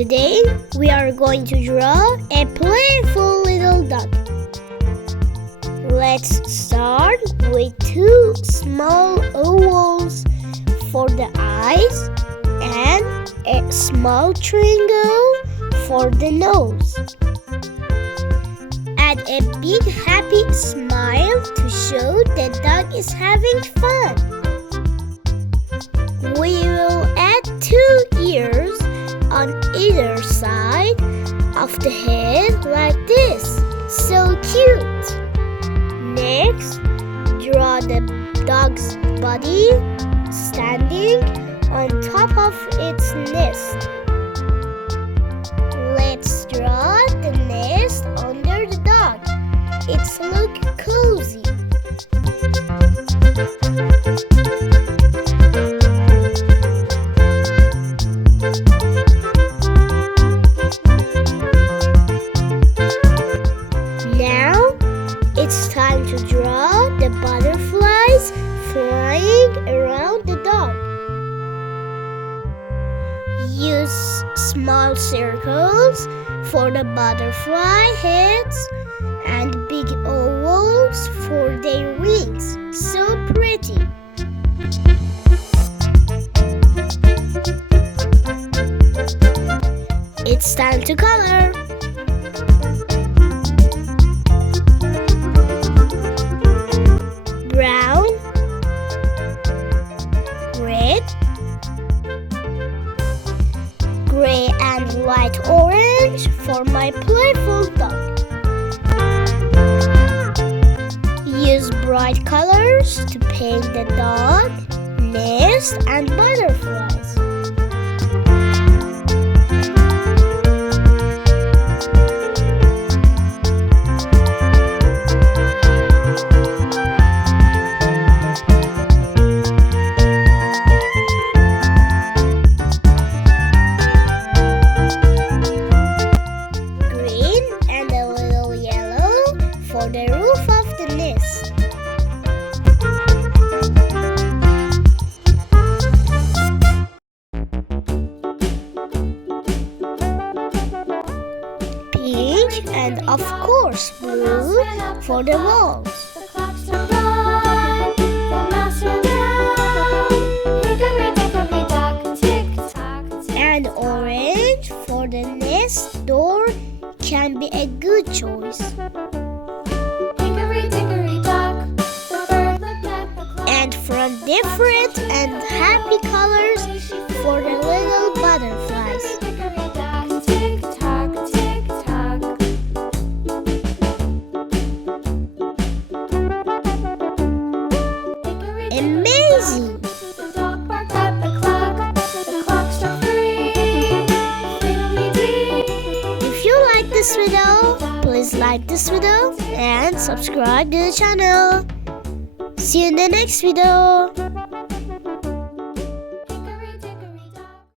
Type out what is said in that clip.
Today we are going to draw a playful little dog. Let's start with two small ovals for the eyes and a small triangle for the nose. Add a big happy smile to show the dog is having fun. We will add two ears on either side of the head like this. So cute! Next, draw the dog's body standing on top of its nest. Let's draw the nest under the dog. It's look cozy. Now it's time to draw the butterflies flying around the dog. Use small circles for the butterfly heads and big ovals for their wings. So pretty! It's time to color! Brown, red, gray and light orange for my playful dog. Use bright colors to paint the dog, nest and butterflies. For the roof of the nest. Pink and of course blue for the walls. And orange for the nest door can be a good choice. And from different and happy colors for the little butterflies. Amazing! If you like this video, please like this video and subscribe to the channel. See you in the next video.